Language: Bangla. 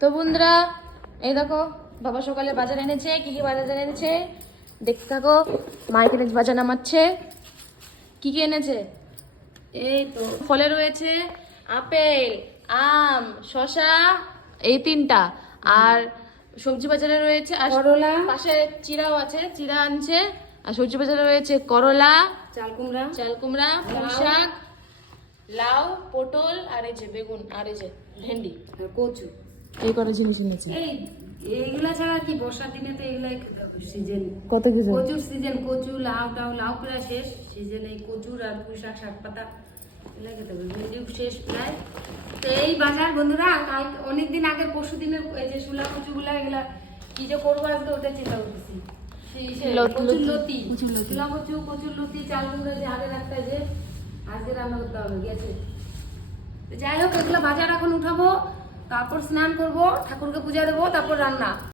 তো বন্ধুরা এই দেখো বাবা সকালে বাজার এনেছে, কি কি বাজার এনেছে দেখতে থাকো। মা এখানে বাজার নামাচ্ছে। কি কি এনেছে? এই তো ফলে রয়েছে আপেল, আম, শসা, এই তিনটা। আর সবজি বাজারে রয়েছে আর করলা, পাশে চিড়াও আছে, চিড়া আনছে। আর সবজি বাজারে রয়েছে করলা, চাল কুমড়া, চাল কুমড়া, পুঁই শাক, লাউ, পটল, আর এই যে বেগুন, আর এই যে ভেন্ডি। আর কচু। এই কটা জিনিস এনেছে। এইগুলা ছাড়া কি বর্ষার দিনে তো এগুলাই খেতে হবে। সিজন কত কিছু। কচুর সিজন, কচু, লাউ প্রায় শেষ সিজন। এই কচুর আর পুঁই শাক, শাক পাতা এগুলাই খেতে হবে। ভেন্ডি শেষ প্রায়। তো এই বাজার বন্ধুরা, কাল অনেকদিন আগের পরশু দিনের এই যে শুলা কচুগুলা, এগুলা কি যে করবো আজকে ওটা চিন্তা করতেছি। কচুর লতি, শুলা কচু, কচুর লতি, চাল কুমড়া যে আগে রাখতে যে আজকে রান্না করতে হবে গেছে। যাই হোক, এগুলো বাজার এখন উঠাবো, তারপর স্নান করব, ঠাকুরকে পূজা দেবো, তারপর রান্না।